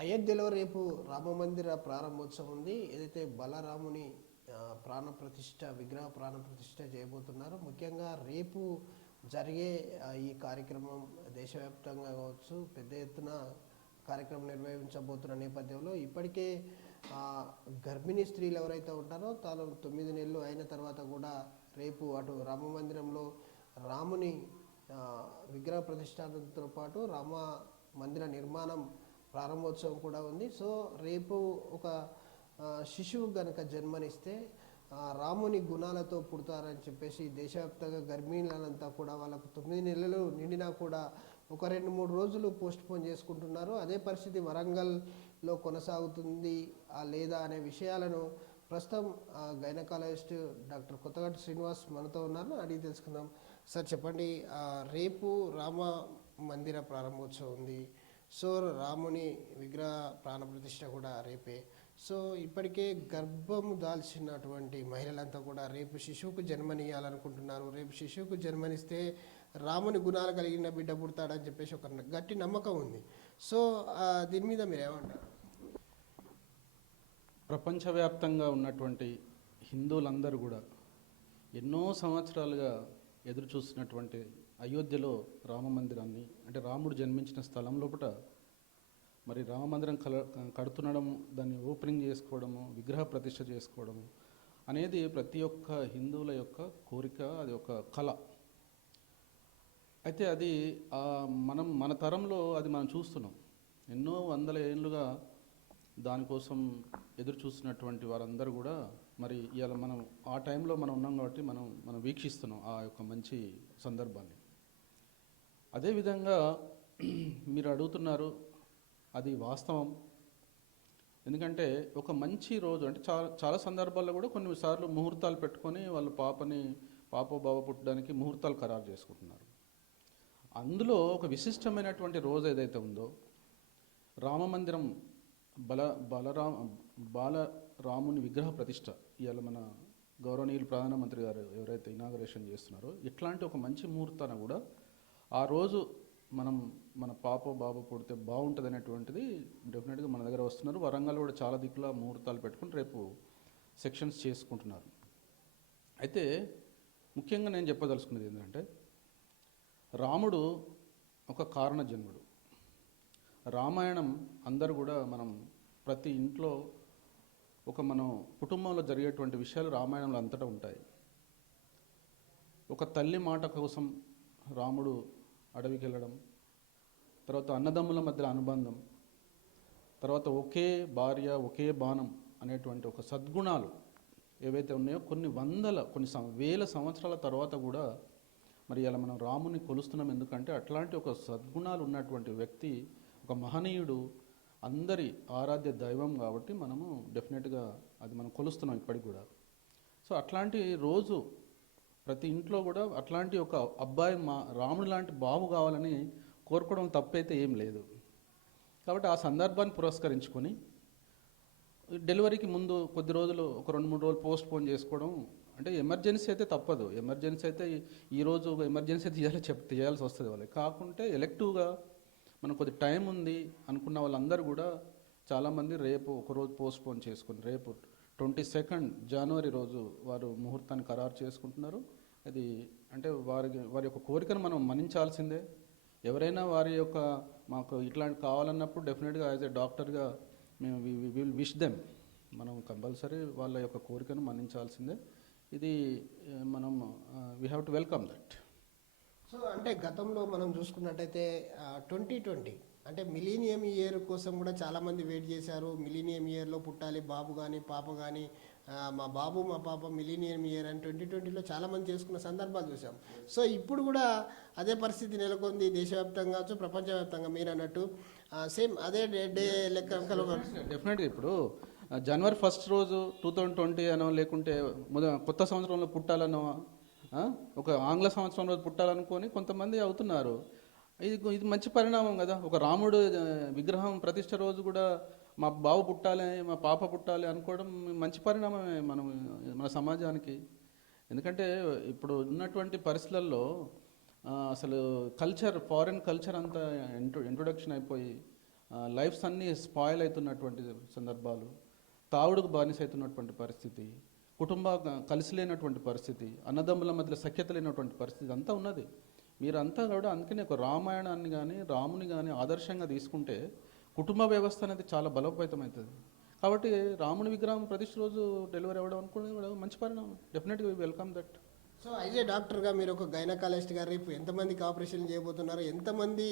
అయోధ్యలో రేపు రామమందిర ప్రారంభోత్సవం ఉంది. ఏదైతే బలరాముని ప్రాణప్రతిష్ఠ విగ్రహ ప్రాణప్రతిష్ఠ చేయబోతున్నారు. ముఖ్యంగా రేపు జరిగే ఈ కార్యక్రమం దేశవ్యాప్తంగా కావచ్చు పెద్ద ఎత్తున కార్యక్రమం నిర్వహించబోతున్న నేపథ్యంలో ఇప్పటికే గర్భిణీ స్త్రీలు ఎవరైతే ఉంటారో తాను 9 నెలలు అయిన తర్వాత కూడా రేపు అటు రామ మందిరంలో రాముని విగ్రహ ప్రతిష్టాపనతో పాటు రామ మందిర నిర్మాణం ప్రారంభోత్సవం కూడా ఉంది. సో రేపు ఒక శిశువు గనక జన్మనిస్తే రాముని గుణాలతో పుడతారని చెప్పేసి దేశవ్యాప్తంగా గర్భిణీలంతా కూడా వాళ్ళకు 9 నెలలు నిండినా కూడా ఒక 2-3 రోజులు పోస్ట్ పోన్ చేసుకుంటున్నారు. అదే పరిస్థితి వరంగల్లో కొనసాగుతుంది లేదా అనే విషయాలను ప్రస్తుతం గైనకాలజిస్ట్ డాక్టర్ కొత్తగట్టు శ్రీనివాస్ మనతో ఉన్నారు. అడిగి తెలుసుకుందాం. సార్ చెప్పండి, రేపు రామ మందిర ప్రారంభోత్సవం ఉంది. సో రాముని విగ్రహ ప్రాణప్రతిష్ఠ కూడా రేపే. సో ఇప్పటికే గర్భం దాల్చినటువంటి మహిళలంతా కూడా రేపు శిశువుకు జన్మనియాలనుకుంటున్నారు. రేపు శిశువుకు జన్మనిస్తే రాముని గుణాలు కలిగిన బిడ్డ పుడతాడని చెప్పేసి ఒక గట్టి నమ్మకం ఉంది. సో దీని మీద మీరు ఏమంటారు? ప్రపంచవ్యాప్తంగా ఉన్నటువంటి హిందువులందరూ కూడా ఎన్నో సంవత్సరాలుగా ఎదురు చూస్తున్నటువంటి అయోధ్యలో రామ మందిరాన్ని, అంటే రాముడు జన్మించిన స్థలం లోపల మరి రామ మందిరం కడుతుండడం, దాన్ని ఓపెనింగ్ చేసుకోవడము, విగ్రహ ప్రతిష్ఠ చేసుకోవడము అనేది ప్రతి ఒక్క హిందువుల యొక్క కోరిక, అది ఒక కళ. అయితే అది మన తరంలో అది మనం చూస్తున్నాం. ఎన్నో వందల ఏళ్ళుగా దానికోసం ఎదురు చూస్తున్నటువంటి వారందరూ కూడా మరి ఇవాళ మనం ఆ టైంలో మనం ఉన్నాం కాబట్టి మనం వీక్షిస్తున్నాం ఆ యొక్క మంచి సందర్భాన్ని. అదేవిధంగా మీరు అడుగుతున్నారు, అది వాస్తవం. ఎందుకంటే ఒక మంచి రోజు అంటే చాలా సందర్భాల్లో కూడా కొన్నిసార్లు ముహూర్తాలు పెట్టుకొని వాళ్ళు పాప బావ పుట్టడానికి ముహూర్తాలు ఖరారు చేసుకుంటున్నారు. అందులో ఒక విశిష్టమైనటువంటి రోజు ఏదైతే ఉందో రామమందిరం బాలరాముని విగ్రహ ప్రతిష్ట, ఇవాళ మన గౌరవనీయులు ప్రధానమంత్రి గారు ఎవరైతే ఇనాగరేషన్ చేస్తున్నారో ఇట్లాంటి ఒక మంచి ముహూర్తాన్ని కూడా ఆ రోజు మన పాప బాబు పుడితే బాగుంటుంది అనేటువంటిది డెఫినెట్గా మన దగ్గర వస్తున్నారు. వరంగల్ కూడా చాలా దిక్కుల ముహూర్తాలు పెట్టుకుని రేపు సెక్షన్స్ చేసుకుంటున్నారు. అయితే ముఖ్యంగా నేను చెప్పదలుచుకున్నది ఏంటంటే రాముడు ఒక కారణ జన్ముడు. రామాయణం అందరూ కూడా మనం ప్రతి ఇంట్లో మన కుటుంబంలో జరిగేటువంటి విషయాలు రామాయణంలో అంతటా ఉంటాయి. ఒక తల్లి మాట కోసం రాముడు అడవికి వెళ్ళడం, తర్వాత అన్నదమ్ముల మధ్య అనుబంధం, తర్వాత ఒకే భార్య ఒకే బాణం అనేటువంటి ఒక సద్గుణాలు ఏవైతే ఉన్నాయో కొన్ని వేల సంవత్సరాల తర్వాత కూడా మరి ఇలా మనం రాముని కొలుస్తున్నాం. ఎందుకంటే అట్లాంటి ఒక సద్గుణాలు ఉన్నటువంటి వ్యక్తి, ఒక మహనీయుడు, అందరి ఆరాధ్య దైవం కాబట్టి మనము డెఫినెట్గా అది మనం కొలుస్తున్నాం ఇప్పటికి కూడా. సో అట్లాంటి రోజు ప్రతి ఇంట్లో కూడా అట్లాంటి ఒక అబ్బాయి రాముడు లాంటి బాబు కావాలని కోరుకోవడం తప్పైతే ఏం లేదు. కాబట్టి ఆ సందర్భాన్ని పురస్కరించుకొని డెలివరీకి ముందు కొద్ది రోజులు ఒక 2-3 రోజులు పోస్ట్ పోన్ చేసుకోవడం, అంటే ఎమర్జెన్సీ అయితే తప్పదు. ఎమర్జెన్సీ అయితే ఈరోజు ఎమర్జెన్సీ తీయాల్సి వస్తుంది వాళ్ళకి. కాకుంటే ఎలెక్టివ్గా మనకు కొద్ది టైం ఉంది అనుకున్న వాళ్ళందరూ కూడా చాలామంది రేపు ఒకరోజు పోస్ట్ పోన్ చేసుకుని రేపు 22 జనవరి రోజు వారు ముహూర్తాన్ని ఖరారు చేసుకుంటున్నారు. అది అంటే వారి యొక్క కోరికను మనం మన్నించాల్సిందే. ఎవరైనా వారి యొక్క మాకు ఇట్లాంటి కావాలన్నప్పుడు డెఫినెట్గా యాజ్ ఏ డాక్టర్గా మేము విల్ విష్ దెమ్, మనం కంపల్సరీ వాళ్ళ యొక్క కోరికను మన్నించాల్సిందే. ఇది మనం we have to welcome that. So అంటే గతంలో మనం చూసుకున్నట్టయితే 2020 అంటే మిలీనియం ఇయర్ కోసం కూడా చాలామంది వెయిట్ చేశారు. మిలీనియం ఇయర్లో పుట్టాలి బాబు కానీ పాప కానీ, మా బాబు మా పాప మిలీనియం ఇయర్ అని 2020లో చాలామంది చేసుకున్న సందర్భాలు చూసాం. సో ఇప్పుడు కూడా అదే పరిస్థితి నెలకొంది దేశవ్యాప్తంగా కావచ్చు ప్రపంచవ్యాప్తంగా. మీరు అన్నట్టు సేమ్ అదే డే లెక్క డెఫినెట్గా ఇప్పుడు జనవరి 1 రోజు 2020 అనో, లేకుంటే కొత్త సంవత్సరంలో పుట్టాలనో, ఒక ఆంగ్ల సంవత్సరం రోజు పుట్టాలనుకొని కొంతమంది అవుతున్నారు. ఇది మంచి పరిణామం కదా. ఒక రాముడు విగ్రహం ప్రతిష్ట రోజు కూడా మా బాబు పుట్టాలి, మా పాప పుట్టాలి అనుకోవడం మంచి పరిణామమే మన సమాజానికి. ఎందుకంటే ఇప్పుడు ఉన్నటువంటి పరిస్థితులలో అసలు ఫారిన్ కల్చర్ అంతా ఇంట్రొడక్షన్ అయిపోయి లైఫ్స్ అన్నీ స్పాయిల్ అవుతున్నటువంటి సందర్భాలు, తాగుడుకు బానిస అవుతున్నటువంటి పరిస్థితి, కలిసి లేనటువంటి పరిస్థితి, అన్నదమ్ముల మధ్యలో సఖ్యత లేనటువంటి పరిస్థితి అంతా ఉన్నది. మీరంతా కూడా అందుకనే ఒక రామాయణాన్ని కానీ రాముని కానీ ఆదర్శంగా తీసుకుంటే కుటుంబ వ్యవస్థ అనేది చాలా బలోపేతమవుతుంది. కాబట్టి రాముని విగ్రహం ప్రతిష్ఠ రోజు డెలివరీ అవ్వడం అనుకునేది కూడా మంచి పరిణామం. డెఫినెట్గా వెల్కమ్ దట్. సో అయితే డాక్టర్గా మీరు ఒక గైనకాలజిస్ట్ గారు రేపు ఎంతమందికి ఆపరేషన్ చేయబోతున్నారు, ఎంతమంది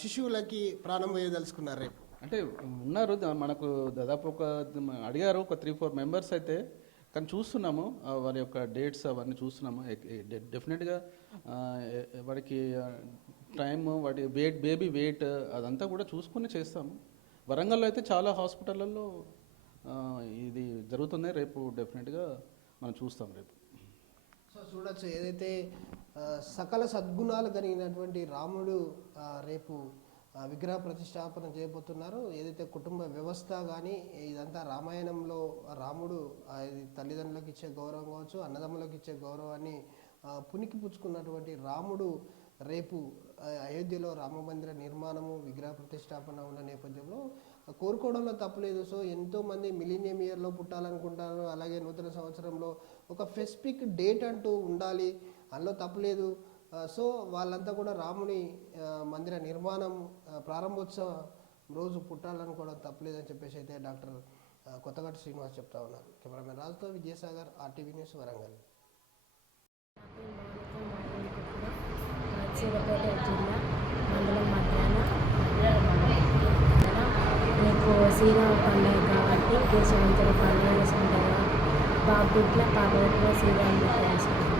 శిశువులకి ప్రాణం వేయదలుచుకున్నారు రేపు? అంటే ఉన్నారు మనకు దాదాపు అడిగారు ఒక 3-4 మెంబర్స్ అయితే, కానీ చూస్తున్నాము వారి యొక్క డేట్స్ అవన్నీ చూస్తున్నాము. డెఫినెట్గా వాడికి టైం, వాటి బేబీ వెయిట్ అదంతా కూడా చూసుకుని చేస్తాము. వరంగల్లో అయితే చాలా హాస్పిటళ్ళల్లో ఇది జరుగుతుంది. రేపు డెఫినెట్గా మనం చూస్తాం రేపు. సో చూడొచ్చు, ఏదైతే సకల సద్గుణాలు కలిగినటువంటి రాముడు రేపు విగ్రహ ప్రతిష్టాపన చేయబోతున్నారు. ఏదైతే కుటుంబ వ్యవస్థ కానీ ఇదంతా రామాయణంలో రాముడు తల్లిదండ్రులకు ఇచ్చే గౌరవం కావచ్చు, అన్నదమ్ములకు ఇచ్చే గౌరవాన్ని పునికి పుచ్చుకున్నటువంటి రాముడు రేపు అయోధ్యలో రామమందిర నిర్మాణము విగ్రహ ప్రతిష్టాపన ఉన్న నేపథ్యంలో కోరుకోవడంలో తప్పలేదు. సో ఎంతోమంది మిలీనియం ఇయర్లో పుట్టాలనుకుంటారు, అలాగే నూతన సంవత్సరంలో ఒక స్పెసిఫిక్ డేట్ అంటూ ఉండాలి, అందులో తప్పలేదు. సో వాళ్ళంతా కూడా రాముని మందిర నిర్మాణం ప్రారంభోత్సవం రోజు పుట్టాలనుకోవడం తప్పలేదని చెప్పేసి అయితే డాక్టర్ కొత్తగట్టు శ్రీనివాస్ చెప్తా ఉన్నారు. కెమెరామెన్ రాజుతో విజయసాగర్, RTV న్యూస్, వరంగల్. సూర్యాపేట జిల్లా మండలం రేపు శ్రీరామ పండుగ కాబట్టి కేశవంతుల పండుగ చేసుకుంటారు. బాబు పుట్ల పాప పుట్ల శ్రీరాములు చేసుకుంటారు.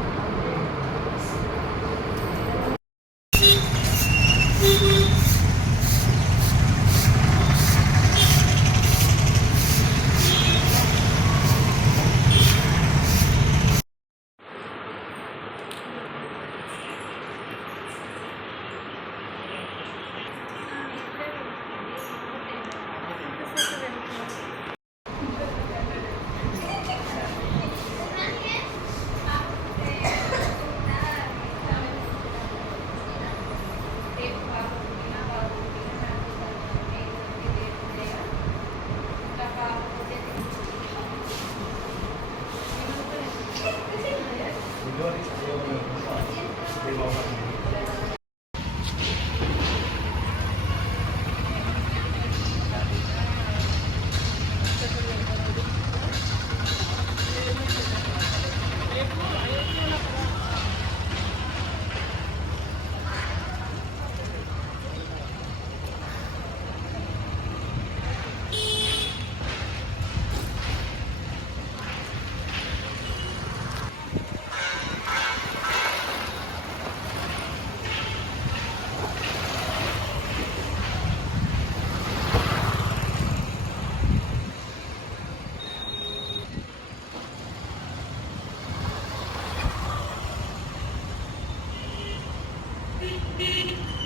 Beep, beep.